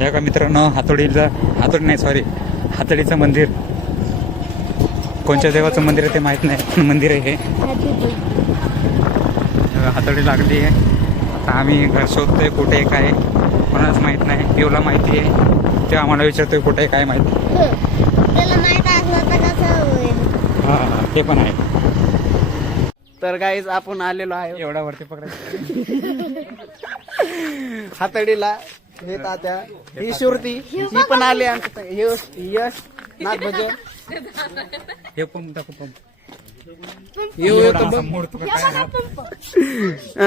हे का मित्रांनो, हातोडी नाही सॉरी, हातोडीचं मंदिर. कोणत्या देवाचं मंदिर आहे ते माहीत नाही, मंदिर आहे हे. हातोडी लागली आहे. आता आम्ही घर शोधतोय कुठे काय, कोणालाच माहीत नाही. पिऊला माहिती आहे, ते आम्हाला विचारतोय कुठे काय माहिती. हां ते पण आहे. तर गाईज आपण आलेलो आहे एवढा वरती पकडायचं हातडीला. हे तात्या, ही सुरती, ही पण आली आमच्या. यश नाथ भजन हे पंप टाकू पंप.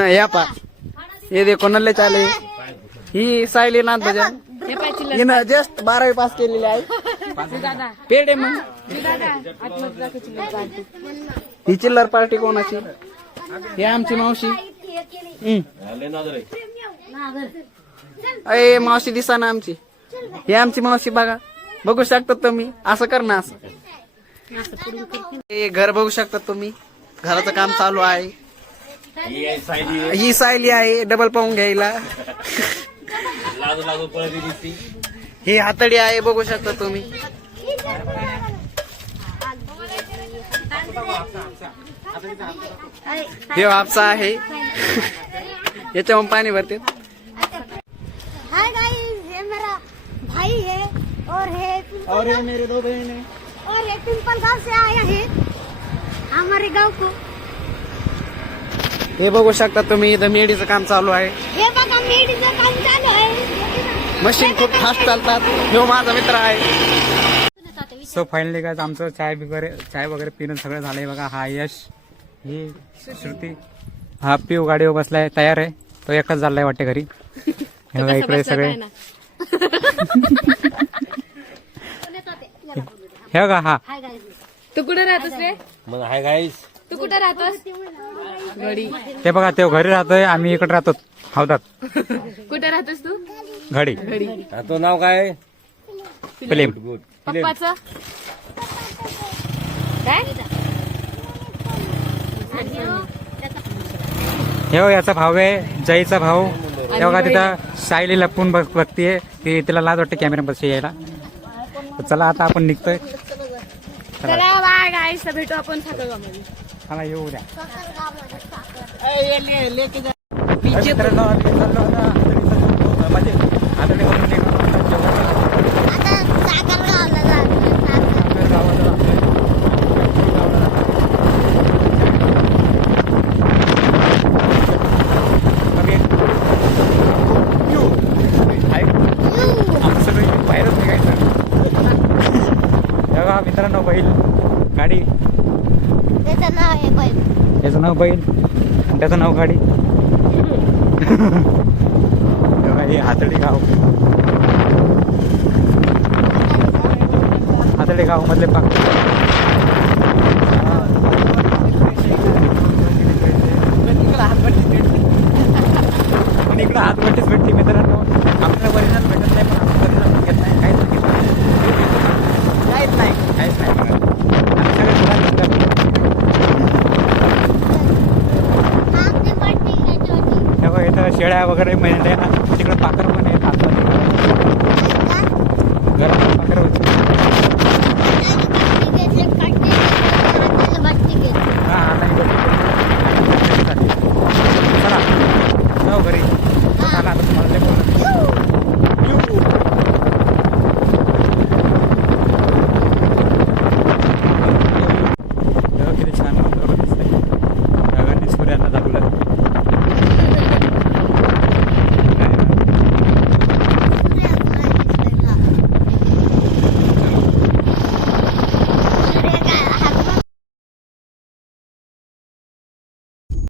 या पा हे देखो नल्ले चाले. ही सायली नाथ भजन, हिनं जस्ट 12वी पास केलेली आहे. पेडे मग ही चिल्लर पार्टी कोणाची? ही आमची मावशी. अय मावशी दिसा ना आमची. ही आमची मावशी बघा, बघू शकता तुम्ही. असं कर ना, असं. हे घर बघू शकता तुम्ही, घराचं काम चालू आहे. ही सायली आहे डबल पाहून घ्यायला. ही हातडी आहे, बघू शकता तुम्ही. हे हापसा आहे, याच्यावर पाणी भरते. हाय गाइस, ये मेरा भाई है और ये मेरे दो बहन है और ये पिंपल गांव से आया है हमारे गांव को. हे बघू शकता तुम्ही, इथं मेडीचं काम चालू आहे. हे बघा मेडीचं काम चालू आहे. मशीन खूप फास्ट चालतात. हे माझा मित्र आहे. सो फायनली काय आमचं चाय वगैरे पिणं सगळं झालंय. बघा हा यश, ही श्रुती, हा पिऊ गाडीवर बसलाय, तयार आहे. तो एकच झालाय वाटते घरी. हे बघा इकडे सगळे. हे बघा हा. तू कुठे राहतोस रे? मग हाय गाईस, तू कुठे राहतोस? घडी. ते बघा ते घरी राहतोय, आम्ही इकडे राहतो हौदात. कुठे राहतोस तू? घडी. तो नाव काय? प्रेम. पप्पाचं काय? हे बघा याचा भाऊ आहे, जयचा भाऊ. हे बघा तिथं सायली लपून बघतीये, ती तिला लाज वाटते कॅमेरा पाशी यायला. तर चला आता आपण निघतोय. चला बाय गाईस, भेटू आपण ठाकरगावमध्ये. मला येऊ द्या. पीछे मित्रांनो, आम्ही चाललो आता म्हणजे हातोडी घालून निघलो. आता साखर गावला जाणार. आपल्या गावाला जातोय. आमचं सगळं बाहेरच निघायचं. बघा मित्रांनो, बैल गाडी, त्याचं नाव आहे बैल. याचं नाव बैल आणि त्याचं नाव गाडी. बघा हे हातडी गाव, हातडी गाव मधले पाक. इकडं हातभट्टीच भेटते मित्रांनो. आपल्याला परिणाम भेटत नाही, पण आपण परिणाम घेत नाही. काहीच नाही, काहीच नाही. काहीच नाही. आम्ही सगळे मुलांना आपली पट्टी घ्यायची होती. हे बघा इथं शेळ्या वगैरे मेंढ्या ना, तिकडे पाखर पण आहेत.